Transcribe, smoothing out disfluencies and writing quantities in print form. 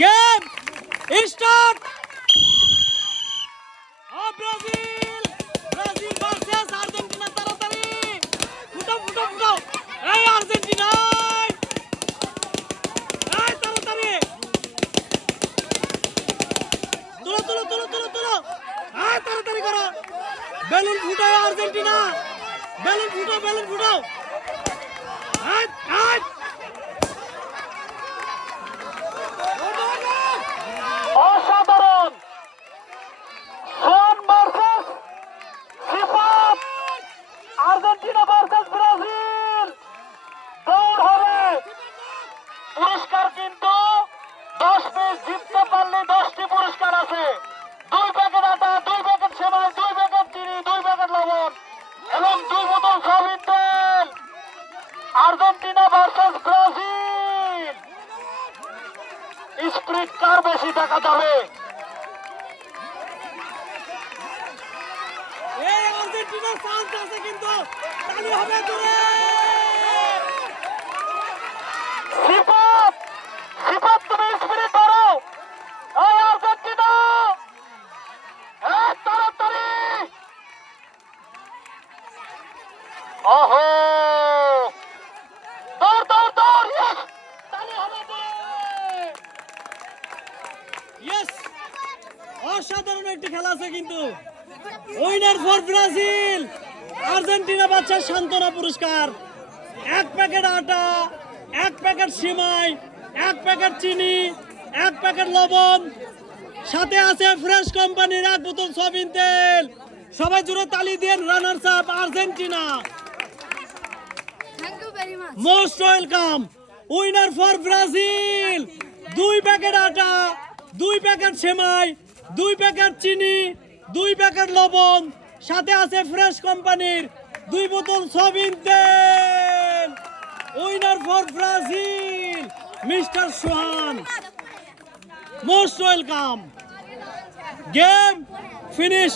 Game start. Brazil Brazil versus Argentina. তাড়াতাড়ি ফুটাও ফুটাও ফুটাও। এই আর্জেন্টিনা, এই তাড়াতাড়ি তুলো তুলো তুলো তুলো তুলো। এই তাড়াতাড়ি করো। বেলুন ফুটাও আর্জেন্টিনা, বেলুন ফুটাও বেলুন ফুটাও। এই এই অসাধারণ ভার্সেস সিফাত, আর্জেন্টিনা ভার্সেস ব্রাজিল। দৌড় হবে, পুরস্কার কিন্তু 10 পিস জিততে পারলে 10টি পুরস্কার আছে। 2 প্যাকেট আটা, 2 প্যাকেট সেমাই, 2 প্যাকেট চিনি, 2 প্যাকেট লবণ এবং 2 বোতল সয়াবিন তেল। আর্জেন্টিনা ভার্সেস ব্রাজিল, স্প্রিট কার বেশি টাকা যাবে? এই আর্জেন্টিনার চান্স আছে কিন্তু তালি হবে দূরে। সিফাত, সিফাত তুমি স্পিরিট বাড়াও। এই আর্জেন্টিনা, এই তাড়াতাড়ি। ওহো, দৌড় দৌড় দৌড়, ইয়েস, তালি হবে দূরে। ইয়েস, অসাধারণ একটি খেলা আছে কিন্তু। উইনার ফর ব্রাজিল, আর্জেন্টিনা বাচ্চা সান্ত্বনা পুরস্কার। 1 প্যাকেট আটা, 1 প্যাকেট সিমাই, 1 প্যাকেট চিনি, 1 প্যাকেট লবণ, সাথে আছে ফ্রেশ কোম্পানির 1 বোতল সয়াবিন তেল। সবাই জুড়ে তালি দেন runners up Argentina. Thank you very much. Most welcome. Winner for Brazil, 2 packet আটা, 2 প্যাকেট সেমাই, 2 প্যাকেট চিনি, 2 প্যাকেট লবণ, সাথে আছে ফ্রেশ কোম্পানির 2 বোতল সয়াবিন তেল। Winner for Brazil mister Sohan. Most welcome. Game finish.